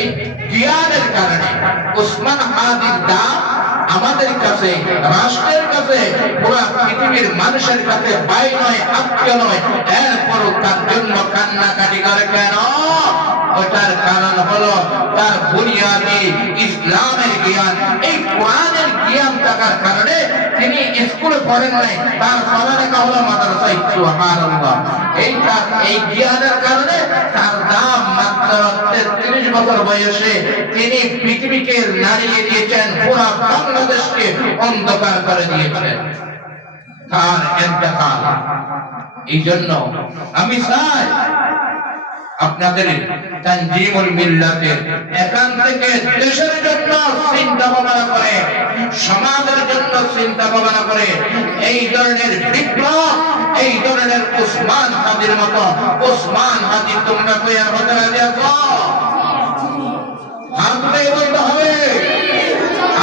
এই জ্ঞানের কারণে ওসমান হাদির দাম আমাদের কাছে, রাষ্ট্রের কাছে, পুরো পৃথিবীর মানুষের কাছে ভাই নয়, আত্মীয় নয়, এরপরও তার জন্য কান্নাকাটি করে কেন? ওটার কারণ হলো তার বুনিয়াদি ইসলামের জ্ঞান, এই কোরআনের জ্ঞান থাকার কারণে তিনি স্কুলে পড়েন নাই, তার পড়ালেখা হলো মাদ্রাসায়। সুবহানাল্লাহ। এই জ্ঞানের কারণে তার দাম মাত্র 33 বছর বয়সে তিনি পৃথিবীকে নাড়িয়ে দিয়েছেন, পুরো বাংলাদেশকে অন্ধকার করে দিয়েছেন। তার ইন্তেকাল। এই জন্য আমি চাই আপনাদের তানজিমুল মিল্লাতের এখান থেকে দেশের জন্য চিন্তা ভাবনা করে, সমাজের জন্য চিন্তা ভাবনা করে এই ধরনের বিপ্লব, এই ধরনের ওসমান হাদির মতো ওসমান হাদি তোমরা তৈরি হতে রাজি আছো? হাত দিয়ে বলতে হবে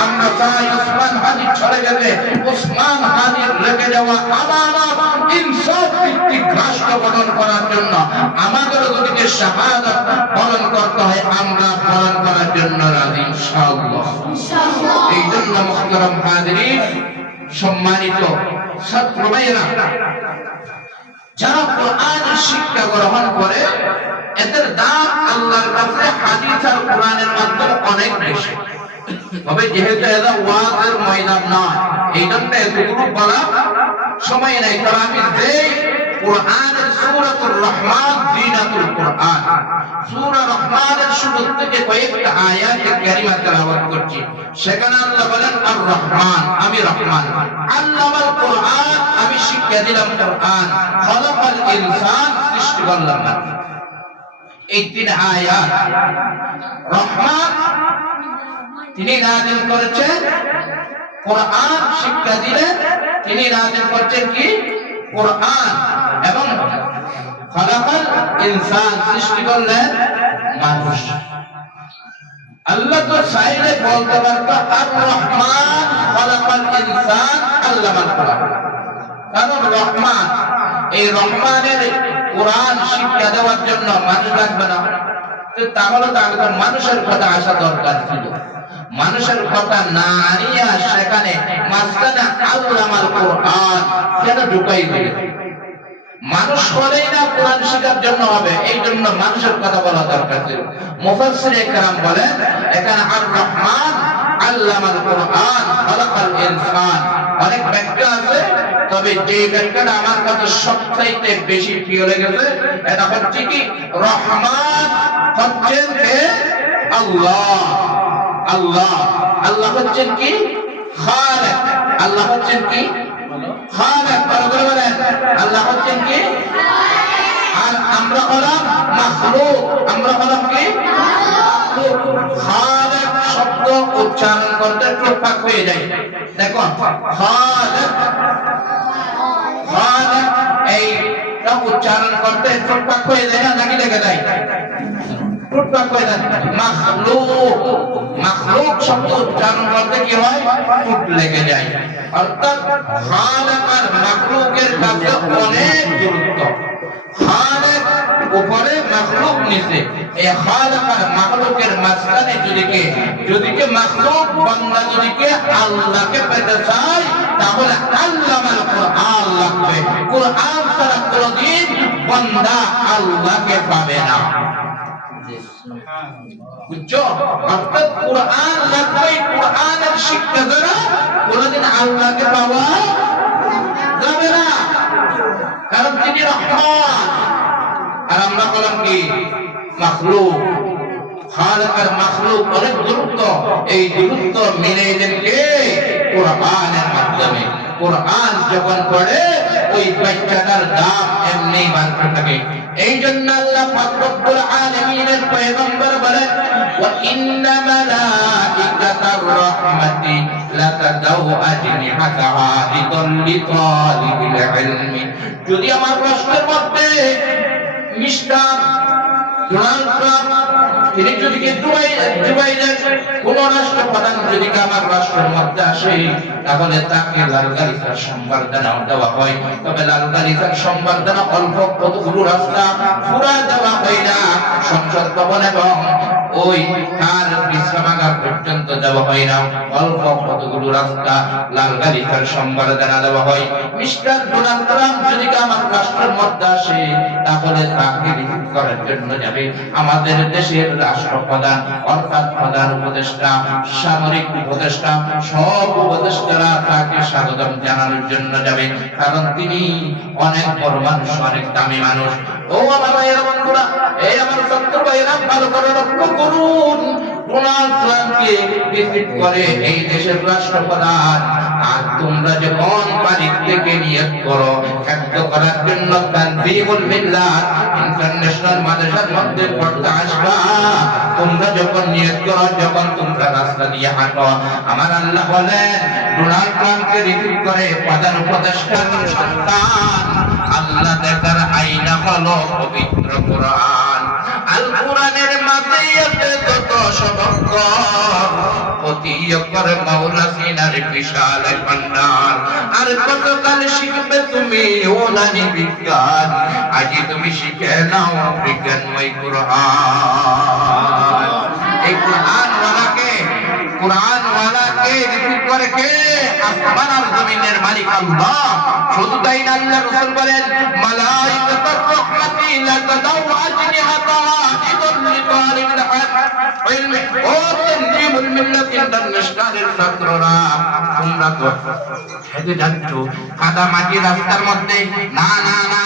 আমরা চাই ওসমান হাদি চলে গেছে, ওসমান হাদির রেখে যাওয়া আমানত ইনসাফ ভিত্তিক রাষ্ট্র গঠন করার জন্য আমাদের যদি শাহাদাত পালন করতে হয় আমরা পালন করার জন্য রাজি ইনশাআল্লাহ। এই জন্য মুহতারাম হাজিরিন, সম্মানিত ছাত্র ভাইরা, যারা কোরআনের শিক্ষা গ্রহণ করে এদের দাম আল্লাহর কাছে হাদিস আর কোরআনের মাধ্যমে অনেক বেশি। তবে যেহেতু এরা ওয়াজের ময়দান নয়, এই জন্য এতগুলো বলা সময় নাই। তবে আমি যে কোরআনের সূরাতুর রহমান, জিনাতুল কোরআন, সূরা রহমানের শুরু থেকে কয়েকটা আয়াত কারিমা তেলাওয়াত করছি। সেখানে আল্লাহ বলেন আর রহমান, আমি রহমান, আল্লামাল কোরআন, আমি শিক্ষা দিলাম কোরআন, খালাকাল ইনসান, সৃষ্টি করলাম না। এই তিন আয়াত রহমান তিনি নাযিল করেছেন, কোরআন শিক্ষা দিলেন, তিনি নাযিল করছেন কি কোরআন, এবং খালাকাল ইনসান সৃষ্টি করলেন মানুষ। আল্লাহ তো চাইলে বলতে পারত আর রহমান খালাকাল ইনসান আল্লামাল কোরআন, কারণ রহমান, এই রহমানের কোরআন শিক্ষা দেওয়ার জন্য মানুষ লাগবে না, তাহলে তো মানুষের কথা আসা দরকার ছিল। মানুষের কথা না আনিয়া সেখানে মাঝখানে আল্লামাল কোরআন কেন ঢুকাই দিলে? মানুষ হলেই না কোরআন শেখার জন্য হবে, এই জন্য মানুষের কথা বলা দরকার ছিল। মুফাসসির একরাম বলেন এখানে আর রহমান আল্লামাল কোরআন খালাকাল ইনসান, অনেক ব্যাখ্যা আছে, তবে যে ব্যাখ্যাটা আমার কাছে সবচাইতে বেশি প্রিয় লেগেছে এটা হচ্ছে কি রহমান হচ্ছেন কে? আল্লাহ। আল্লাহ, আল্লাহ হচ্ছেন কি খালিক, আল্লাহ হচ্ছেন কি খালিক, বলেন আল্লাহ হচ্ছেন কি, আর আমরা হলাম মাখলুক, আমরা হলাম কি মাখলুক। খালিক শব্দ উচ্চারণ করতে টুকটাক হয়ে যায়। দেখো খালিক, খালিক এই উচ্চারণ করতে টুকটাক হয়ে যায় না, নাকি লেগে যায়? টুকটাক হয়ে যায়। মাখলুক, মাখলুক শব্দ উচ্চারণ করতে কি হয়? টুট লেগে যায়। অর্থাৎ খালিক আর মাখলুকের কাছে অনেক দূরত্ব। খালিক উপরে, মাখলুক নিচে। এই খালিক আর মাখলুকের মাঝখানে যদি কে মাখলুক বান্দা যদি কে আল্লাহকে পেতে চায় তাহলে আল্লামাল কোরআন লাগবে। কোরআন ছাড়া কোনদিন বান্দা আল্লাহকে পাবে না। বুঝছো? অর্থাৎ কোরআন লাগবে, কোরআনের শিক্ষা দ্বারা কোনদিন আল্লাহকে পাওয়া যাবে না, কারণ তিনি রহমান আর আমরা বললাম কি মাখলুক। খালিক আর মাখলুক অনেক দূরত্ব, এই দূরত্ব মিলে দেনকে কোরআনের মাধ্যমে। কোরআন যখন পড়ে ওই বাচ্চাটার দাম এমনি বাড়তে থাকে। এই জন্য আল্লাহ পাক রব্বুল আলামিনের পয়গম্বর বলেন ওয়া ইন্না মালাইকাতার রাহমাতি লাতাদাউ আজনিহাতাহা লিতালিবিল ইলমি। যদি আমার রাষ্ট্রের মধ্যে মিস্টার ডোনাল্ড ট্রাম্প তিনি যদি দুবাইয়ের কোন রাষ্ট্রপ্রধান যদি আমার রাষ্ট্রের মধ্যে আসে, তাহলে তাকে লাল গালিচার সম্বর্ধনা দেওয়া হয়। তবে লাল গালিচার সম্বর্ধনা অল্প কতগুলো রাস্তা পুরা দেওয়া হয় না, সংসদ ভবন এবং ওই তার বিশ্রামাগার পর্যন্ত দেওয়া হয় না, অল্প কতগুলো রাস্তা লাল গালিচার সম্বর্ধনা দেওয়া হয়। মিস্টার ডোনাল্ড ট্রাম্প যদি আমার রাষ্ট্রের মধ্যে আসে, তাহলে তাকে রিসিভ করার জন্য যাবে আমাদের দেশের রাষ্ট্রপ্রধান, অর্থাৎ প্রধান উপদেষ্টা, সামরিক উপদেষ্টা, সব উপদেষ্টারা তাকে স্বাগতম জানানোর জন্য যাবে, কারণ তিনি অনেক বড় মানুষ, অনেক দামি মানুষ। ও আমার ভাইয়েরা, বন্ধুরা, এই আমার ছাত্র ভাইয়েরা, ভালো করে লক্ষ্য করুন, ডোনাল্ড ট্রাম্পকে ভিজিট করে এই দেশের রাষ্ট্রপ্রধান। আর তোমরা যখন বাড়ির থেকে নিয়ত করো খাদ্য করার জন্য তানজিমুল মিল্লাত ইন্টারন্যাশনাল মাদ্রাসার মধ্যে পড়তে আসবা, তোমরা যখন নিয়ত করো, যখন তোমরা রাস্তা দিয়ে হাঁটো, আমার আল্লাহ বলেন ডোনাল্ড ট্রাম্পকে রিসিভ করে প্রধান উপদেষ্টার সন্তান। আল্লাহ দেখার আইনা হলো পবিত্র কোরআন। আল কোরআনের মাঝে আছে যত সবক, অতি অকর মাওলা সিনার বিশাল ভান্ডার। আর কতকাল শিখবে তুমি ওলানি বিজ্ঞান, আজ তুমি শিখে নাও বিজ্ঞানময় কোরআন। এই কোরআনওয়ালাকে রিসিভ করে কে? আসমান আর জমিনের মালিক আল্লাহ। শুধু তাই না, আল্লাহ রাসূল বলেন মালাইকাতুর রাহমাতি লা তাদাউ আজনিহাতাহা ইদাল লিতালিবিল ইলমি। ও তানজিমুল মিল্লাত ইন্টারন্যাশনালের ছাত্ররা, তোমরা তো হেঁটে যাচ্ছ কাদা মাটি রাস্তার মধ্যে, না না না,